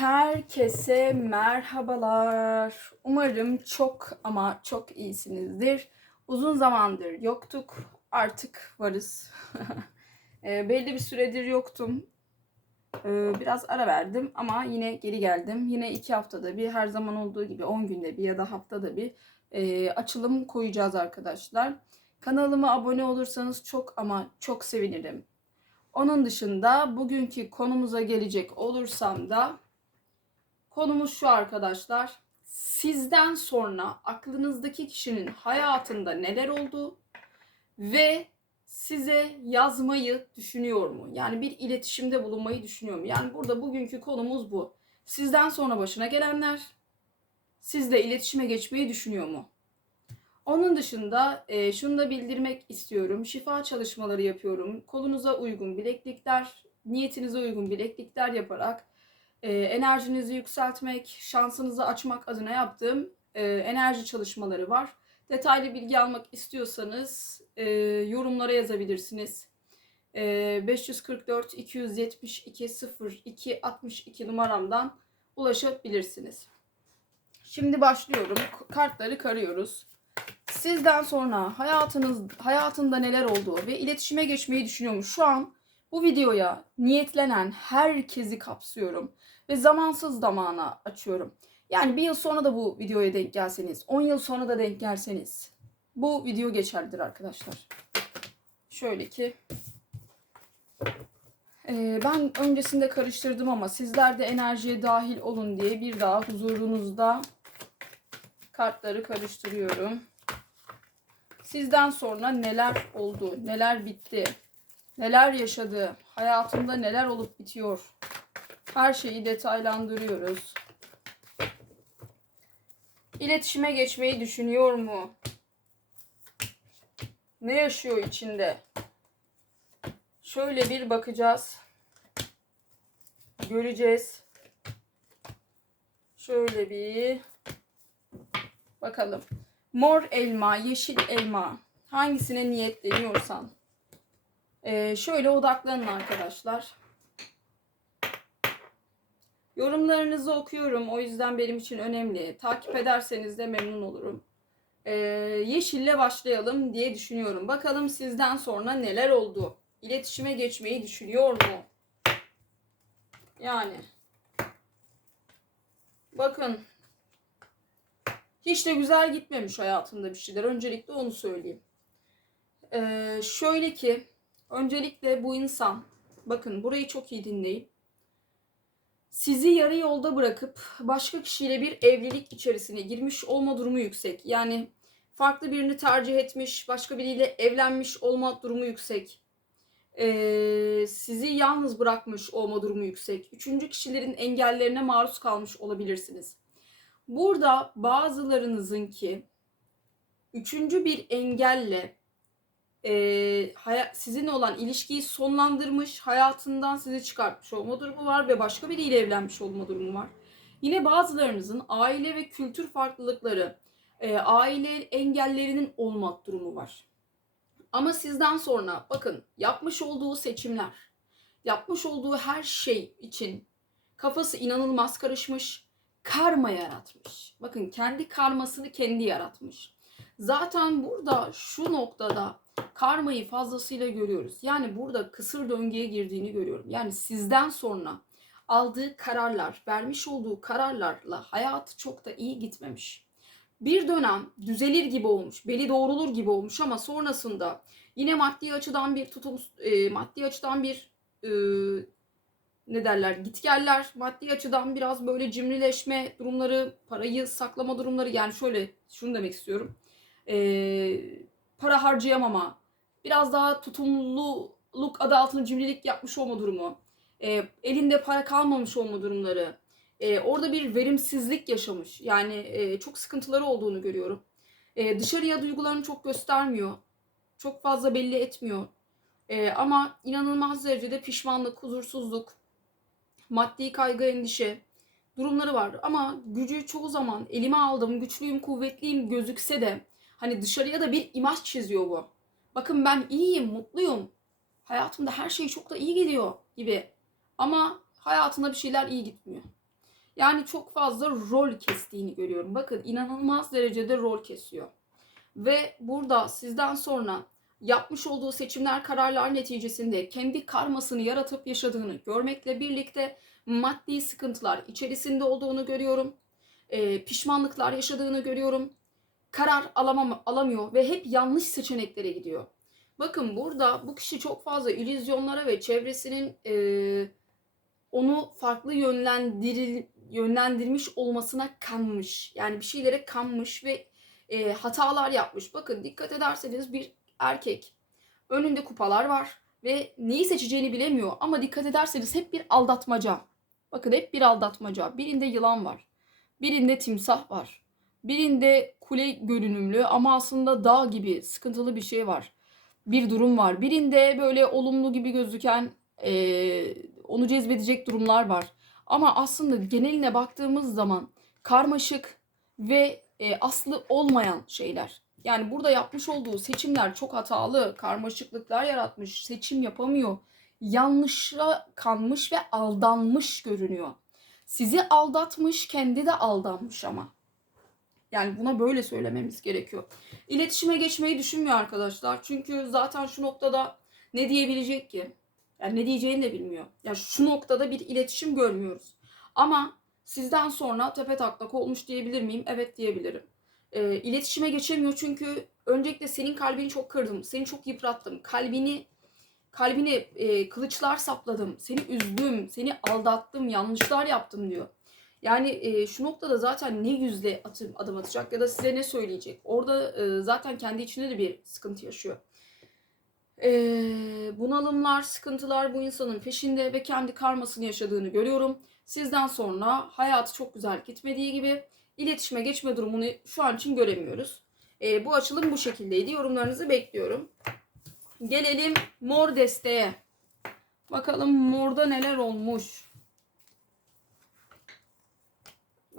Herkese merhabalar. Umarım çok ama çok iyisinizdir. Uzun zamandır yoktuk. Artık varız. E, belli bir süredir yoktum. E, biraz ara verdim ama yine geri geldim. Yine iki haftada bir her zaman olduğu gibi 10 günde bir ya da haftada bir e, açılım koyacağız arkadaşlar. Kanalıma abone olursanız çok ama çok sevinirim. Onun dışında bugünkü konumuza gelecek olursam da konumuz şu arkadaşlar. Sizden sonra aklınızdaki kişinin hayatında neler oldu ve size yazmayı düşünüyor mu? Yani bir iletişimde bulunmayı düşünüyor mu? Yani burada bugünkü konumuz bu. Sizden sonra başına gelenler sizle iletişime geçmeyi düşünüyor mu? Onun dışında e, şunu da bildirmek istiyorum. Şifa çalışmaları yapıyorum. Kolunuza uygun bileklikler, niyetinize uygun bileklikler yaparak e, enerjinizi yükseltmek, şansınızı açmak adına yaptığım e, enerji çalışmaları var. Detaylı bilgi almak istiyorsanız e, yorumlara yazabilirsiniz. E, 544 272 02 62 numaramdan ulaşabilirsiniz. Şimdi başlıyorum. Kartları karıyoruz. Sizden sonra hayatınız hayatında neler olduğu ve iletişime geçmeyi düşünüyormuş. Şu an bu videoya niyetlenen herkesi kapsıyorum ve zamansız zamana açıyorum. Yani bir yıl sonra da bu videoya denk gelseniz, 10 yıl sonra da denk gelseniz bu video geçerlidir arkadaşlar. Şöyle ki e, ben öncesinde karıştırdım ama sizler de enerjiye dahil olun diye bir daha huzurunuzda kartları karıştırıyorum. Sizden sonra neler oldu, neler bitti, neler yaşadı, hayatında neler olup bitiyor. Her şeyi detaylandırıyoruz. İletişime geçmeyi düşünüyor mu? Ne yaşıyor içinde? Şöyle bir bakacağız. Göreceğiz. Şöyle bir bakalım. Mor elma, yeşil elma. Hangisine niyetleniyorsan. Ee, şöyle odaklanın arkadaşlar. Yorumlarınızı okuyorum. O yüzden benim için önemli. Takip ederseniz de memnun olurum. Ee, yeşille başlayalım diye düşünüyorum. Bakalım sizden sonra neler oldu? İletişime geçmeyi düşünüyor mu? Yani. Bakın. Hiç de güzel gitmemiş hayatında bir şeyler. Öncelikle onu söyleyeyim. Ee, şöyle ki. Öncelikle bu insan. Bakın burayı çok iyi dinleyin sizi yarı yolda bırakıp başka kişiyle bir evlilik içerisine girmiş olma durumu yüksek. Yani farklı birini tercih etmiş, başka biriyle evlenmiş olma durumu yüksek. Ee, sizi yalnız bırakmış olma durumu yüksek. Üçüncü kişilerin engellerine maruz kalmış olabilirsiniz. Burada bazılarınızın ki üçüncü bir engelle e, sizinle olan ilişkiyi sonlandırmış, hayatından sizi çıkartmış olma durumu var ve başka biriyle evlenmiş olma durumu var. Yine bazılarınızın aile ve kültür farklılıkları, e, aile engellerinin olmak durumu var. Ama sizden sonra bakın yapmış olduğu seçimler, yapmış olduğu her şey için kafası inanılmaz karışmış, karma yaratmış. Bakın kendi karmasını kendi yaratmış. Zaten burada şu noktada karmayı fazlasıyla görüyoruz. Yani burada kısır döngüye girdiğini görüyorum. Yani sizden sonra aldığı kararlar, vermiş olduğu kararlarla hayatı çok da iyi gitmemiş. Bir dönem düzelir gibi olmuş, beli doğrulur gibi olmuş ama sonrasında yine maddi açıdan bir tutum, e, maddi açıdan bir e, ne derler gitgeller, maddi açıdan biraz böyle cimrileşme durumları, parayı saklama durumları yani şöyle şunu demek istiyorum. E, para harcayamama, biraz daha tutumluluk adı altında cimrilik yapmış olma durumu, e, elinde para kalmamış olma durumları, e, orada bir verimsizlik yaşamış. Yani e, çok sıkıntıları olduğunu görüyorum. E, dışarıya duygularını çok göstermiyor. Çok fazla belli etmiyor. E, ama inanılmaz derecede pişmanlık, huzursuzluk, maddi kaygı, endişe durumları var. Ama gücü çoğu zaman elime aldım, güçlüyüm, kuvvetliyim gözükse de hani dışarıya da bir imaj çiziyor bu bakın ben iyiyim, mutluyum. Hayatımda her şey çok da iyi gidiyor gibi. Ama hayatında bir şeyler iyi gitmiyor. Yani çok fazla rol kestiğini görüyorum. Bakın inanılmaz derecede rol kesiyor. Ve burada sizden sonra yapmış olduğu seçimler, kararlar neticesinde kendi karmasını yaratıp yaşadığını görmekle birlikte maddi sıkıntılar içerisinde olduğunu görüyorum. Ee, pişmanlıklar yaşadığını görüyorum. Karar alamam, alamıyor ve hep yanlış seçeneklere gidiyor. Bakın burada bu kişi çok fazla illüzyonlara ve çevresinin e, onu farklı yönlendiril, yönlendirmiş olmasına kanmış. Yani bir şeylere kanmış ve e, hatalar yapmış. Bakın dikkat ederseniz bir erkek önünde kupalar var ve neyi seçeceğini bilemiyor. Ama dikkat ederseniz hep bir aldatmaca. Bakın hep bir aldatmaca. Birinde yılan var. Birinde timsah var. Birinde kule görünümlü ama aslında dağ gibi sıkıntılı bir şey var. Bir durum var. Birinde böyle olumlu gibi gözüken e, onu cezbedecek durumlar var. Ama aslında geneline baktığımız zaman karmaşık ve e, aslı olmayan şeyler. Yani burada yapmış olduğu seçimler çok hatalı, karmaşıklıklar yaratmış, seçim yapamıyor. Yanlışa kanmış ve aldanmış görünüyor. Sizi aldatmış, kendi de aldanmış ama. Yani buna böyle söylememiz gerekiyor. İletişime geçmeyi düşünmüyor arkadaşlar. Çünkü zaten şu noktada ne diyebilecek ki? Yani ne diyeceğini de bilmiyor. Yani şu noktada bir iletişim görmüyoruz. Ama sizden sonra tepe taklak olmuş diyebilir miyim? Evet diyebilirim. E, iletişime geçemiyor çünkü öncelikle senin kalbini çok kırdım. Seni çok yıprattım. Kalbini kalbine e, kılıçlar sapladım. Seni üzdüm. Seni aldattım. Yanlışlar yaptım diyor. Yani e, şu noktada zaten ne yüzle atım, adım atacak ya da size ne söyleyecek. Orada e, zaten kendi içinde de bir sıkıntı yaşıyor. E, bunalımlar, sıkıntılar bu insanın peşinde ve kendi karmasını yaşadığını görüyorum. Sizden sonra hayatı çok güzel gitmediği gibi iletişime geçme durumunu şu an için göremiyoruz. E, bu açılım bu şekildeydi. Yorumlarınızı bekliyorum. Gelelim mor desteğe. Bakalım morda neler olmuş.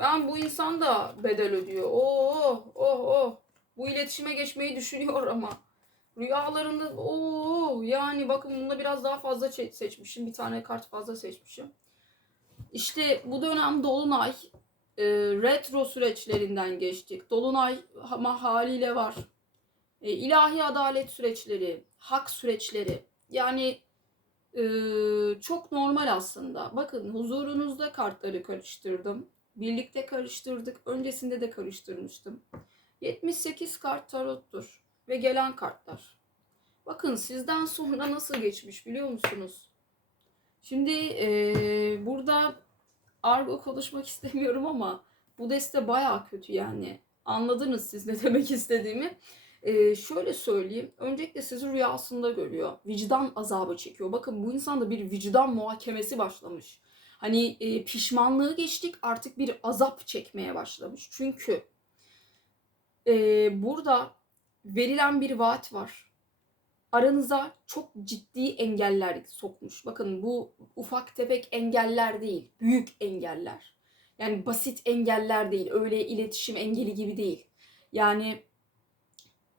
Ben bu insan da bedel ödüyor. Oh oh oh. Bu iletişime geçmeyi düşünüyor ama. Rüyalarında oh yani bakın bunda biraz daha fazla seçmişim. Bir tane kart fazla seçmişim. İşte bu dönem Dolunay e, retro süreçlerinden geçtik. Dolunay ama haliyle var. E, ilahi adalet süreçleri, hak süreçleri. Yani e, çok normal aslında. Bakın huzurunuzda kartları karıştırdım. Birlikte karıştırdık. Öncesinde de karıştırmıştım. 78 kart tarottur ve gelen kartlar. Bakın sizden sonra nasıl geçmiş biliyor musunuz? Şimdi e, burada argo konuşmak istemiyorum ama bu deste baya kötü yani. Anladınız siz ne demek istediğimi. Ee, şöyle söyleyeyim. Öncelikle sizi rüyasında görüyor. Vicdan azabı çekiyor. Bakın bu insanda bir vicdan muhakemesi başlamış. Hani e, pişmanlığı geçtik artık bir azap çekmeye başlamış. Çünkü e, burada verilen bir vaat var. Aranıza çok ciddi engeller sokmuş. Bakın bu ufak tefek engeller değil, büyük engeller. Yani basit engeller değil, öyle iletişim engeli gibi değil. Yani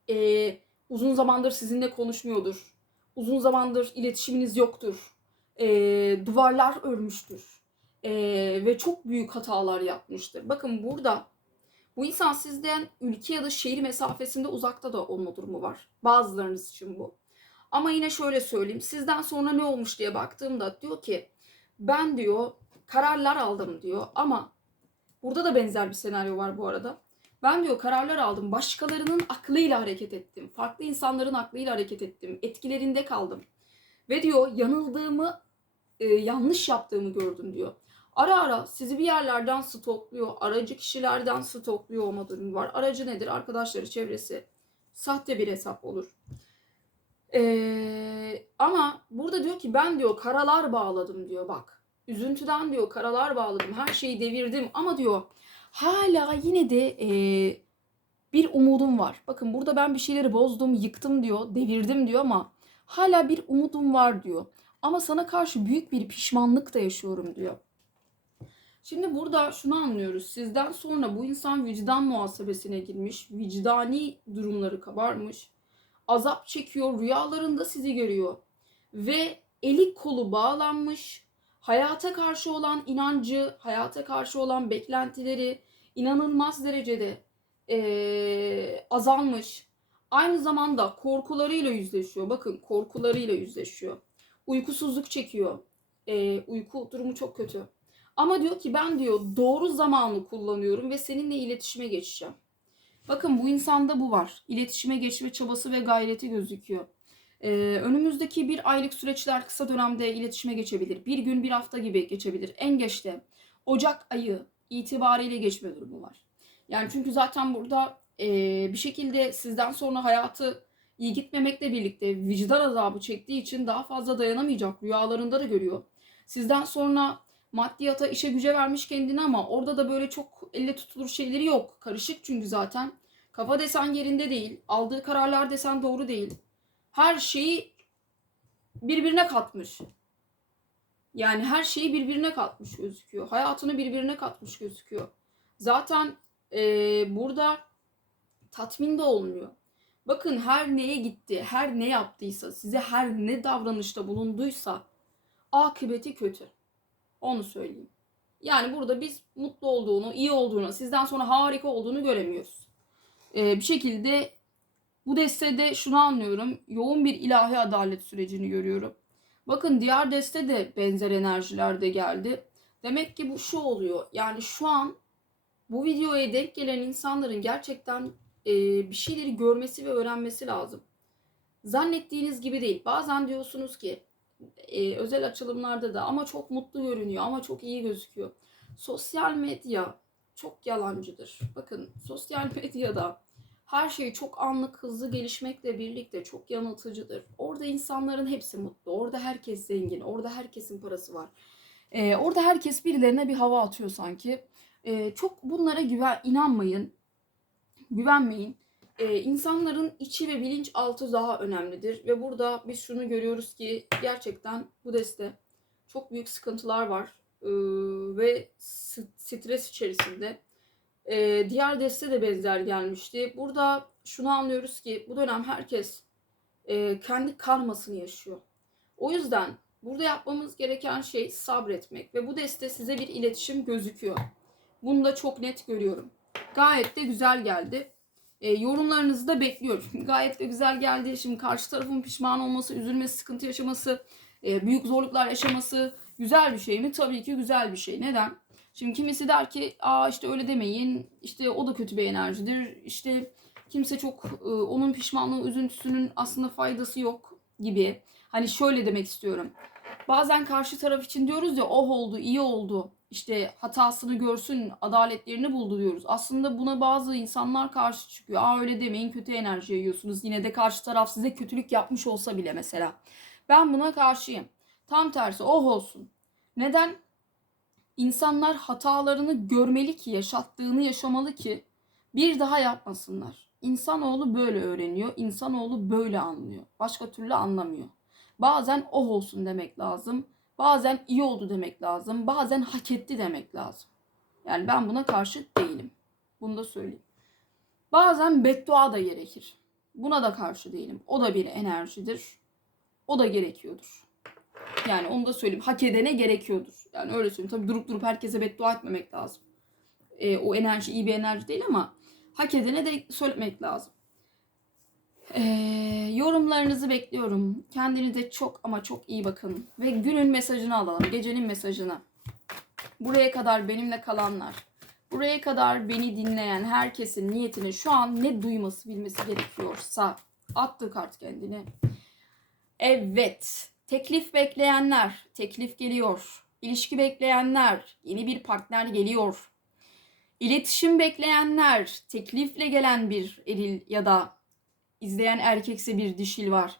e, uzun zamandır sizinle konuşmuyordur. Uzun zamandır iletişiminiz yoktur. E, duvarlar örmüştür. E, ve çok büyük hatalar yapmıştır. Bakın burada bu insan sizden ülke ya da şehir mesafesinde uzakta da olma durumu var. Bazılarınız için bu. Ama yine şöyle söyleyeyim. Sizden sonra ne olmuş diye baktığımda diyor ki ben diyor kararlar aldım diyor ama burada da benzer bir senaryo var bu arada. Ben diyor kararlar aldım. Başkalarının aklıyla hareket ettim. Farklı insanların aklıyla hareket ettim. Etkilerinde kaldım. Ve diyor yanıldığımı, e, yanlış yaptığımı gördüm diyor. Ara ara sizi bir yerlerden stokluyor. Aracı kişilerden stokluyor olma durumu var. Aracı nedir? Arkadaşları, çevresi. Sahte bir hesap olur. Ee, ama burada diyor ki ben diyor karalar bağladım diyor bak. Üzüntüden diyor karalar bağladım. Her şeyi devirdim ama diyor hala yine de e, bir umudum var. Bakın burada ben bir şeyleri bozdum, yıktım diyor, devirdim diyor ama hala bir umudum var diyor. Ama sana karşı büyük bir pişmanlık da yaşıyorum diyor. Şimdi burada şunu anlıyoruz. Sizden sonra bu insan vicdan muhasebesine girmiş. Vicdani durumları kabarmış. Azap çekiyor. Rüyalarında sizi görüyor. Ve eli kolu bağlanmış. hayata karşı olan inancı, hayata karşı olan beklentileri inanılmaz derecede eee, azalmış. Aynı zamanda korkularıyla yüzleşiyor. Bakın korkularıyla yüzleşiyor. Uykusuzluk çekiyor. Eee, uyku durumu çok kötü. Ama diyor ki ben diyor doğru zamanı kullanıyorum ve seninle iletişime geçeceğim. Bakın bu insanda bu var. İletişime geçme çabası ve gayreti gözüküyor. Ee, önümüzdeki bir aylık süreçler kısa dönemde iletişime geçebilir. Bir gün bir hafta gibi geçebilir. En geç de Ocak ayı itibariyle geçme durumu var. Yani çünkü zaten burada e, bir şekilde sizden sonra hayatı iyi gitmemekle birlikte vicdan azabı çektiği için daha fazla dayanamayacak. Rüyalarında da görüyor. Sizden sonra maddiyata işe güce vermiş kendini ama orada da böyle çok elle tutulur şeyleri yok. Karışık çünkü zaten. Kafa desen yerinde değil. Aldığı kararlar desen doğru değil. Her şeyi birbirine katmış. Yani her şeyi birbirine katmış gözüküyor. Hayatını birbirine katmış gözüküyor. Zaten eee, burada tatmin de olmuyor. Bakın her neye gitti, her ne yaptıysa, size her ne davranışta bulunduysa akıbeti kötü. Onu söyleyeyim. Yani burada biz mutlu olduğunu, iyi olduğunu, sizden sonra harika olduğunu göremiyoruz. Ee, bir şekilde bu destede şunu anlıyorum. Yoğun bir ilahi adalet sürecini görüyorum. Bakın diğer deste de benzer enerjilerde geldi. Demek ki bu şu oluyor. Yani şu an bu videoya denk gelen insanların gerçekten e, bir şeyleri görmesi ve öğrenmesi lazım. Zannettiğiniz gibi değil. Bazen diyorsunuz ki e, özel açılımlarda da ama çok mutlu görünüyor ama çok iyi gözüküyor. Sosyal medya çok yalancıdır. Bakın sosyal medyada her şey çok anlık hızlı gelişmekle birlikte çok yanıltıcıdır. Orada insanların hepsi mutlu. Orada herkes zengin. Orada herkesin parası var. E, orada herkes birilerine bir hava atıyor sanki. E, çok bunlara güven inanmayın. Güvenmeyin. Ee, insanların içi ve bilinçaltı daha önemlidir. Ve burada biz şunu görüyoruz ki gerçekten bu deste çok büyük sıkıntılar var. Ee, ve stres içerisinde. Ee, diğer deste de benzer gelmişti. Burada şunu anlıyoruz ki bu dönem herkes e, kendi karmasını yaşıyor. O yüzden burada yapmamız gereken şey sabretmek. Ve bu deste size bir iletişim gözüküyor. Bunu da çok net görüyorum. Gayet de güzel geldi. E, yorumlarınızı da bekliyorum. Gayet de güzel geldi. Şimdi karşı tarafın pişman olması, üzülmesi, sıkıntı yaşaması, e, büyük zorluklar yaşaması güzel bir şey mi? Tabii ki güzel bir şey. Neden? Şimdi kimisi der ki aa işte öyle demeyin. İşte o da kötü bir enerjidir. İşte kimse çok e, onun pişmanlığı, üzüntüsünün aslında faydası yok gibi. Hani şöyle demek istiyorum. Bazen karşı taraf için diyoruz ya oh oldu, iyi oldu. İşte hatasını görsün, adaletlerini buldu diyoruz. Aslında buna bazı insanlar karşı çıkıyor. Aa öyle demeyin, kötü enerji yayıyorsunuz. Yine de karşı taraf size kötülük yapmış olsa bile mesela. Ben buna karşıyım. Tam tersi oh olsun. Neden? İnsanlar hatalarını görmeli ki, yaşattığını yaşamalı ki bir daha yapmasınlar. İnsanoğlu böyle öğreniyor, insanoğlu böyle anlıyor. Başka türlü anlamıyor. Bazen oh olsun demek lazım. Bazen iyi oldu demek lazım. Bazen hak etti demek lazım. Yani ben buna karşı değilim. Bunu da söyleyeyim. Bazen beddua da gerekir. Buna da karşı değilim. O da bir enerjidir. O da gerekiyordur. Yani onu da söyleyeyim. Hak edene gerekiyordur. Yani öyle söyleyeyim. Tabii durup durup herkese beddua etmemek lazım. Ee, o enerji iyi bir enerji değil ama hak edene de söylemek lazım. Ee, yorumlarınızı bekliyorum. Kendinize çok ama çok iyi bakın. Ve günün mesajını alalım. Gecenin mesajını. Buraya kadar benimle kalanlar. Buraya kadar beni dinleyen herkesin niyetini şu an ne duyması bilmesi gerekiyorsa attı kart kendini. Evet. Teklif bekleyenler. Teklif geliyor. İlişki bekleyenler. Yeni bir partner geliyor. İletişim bekleyenler. Teklifle gelen bir eril ya da izleyen erkekse bir dişil var.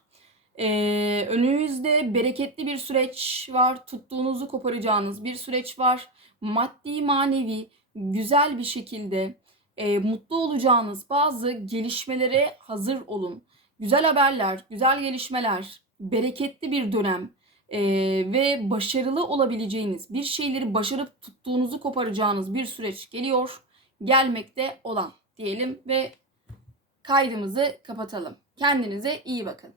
Ee, önünüzde bereketli bir süreç var. Tuttuğunuzu koparacağınız bir süreç var. Maddi manevi güzel bir şekilde e, mutlu olacağınız bazı gelişmelere hazır olun. Güzel haberler, güzel gelişmeler, bereketli bir dönem e, ve başarılı olabileceğiniz bir şeyleri başarıp tuttuğunuzu koparacağınız bir süreç geliyor. Gelmekte olan diyelim ve kaydımızı kapatalım. Kendinize iyi bakın.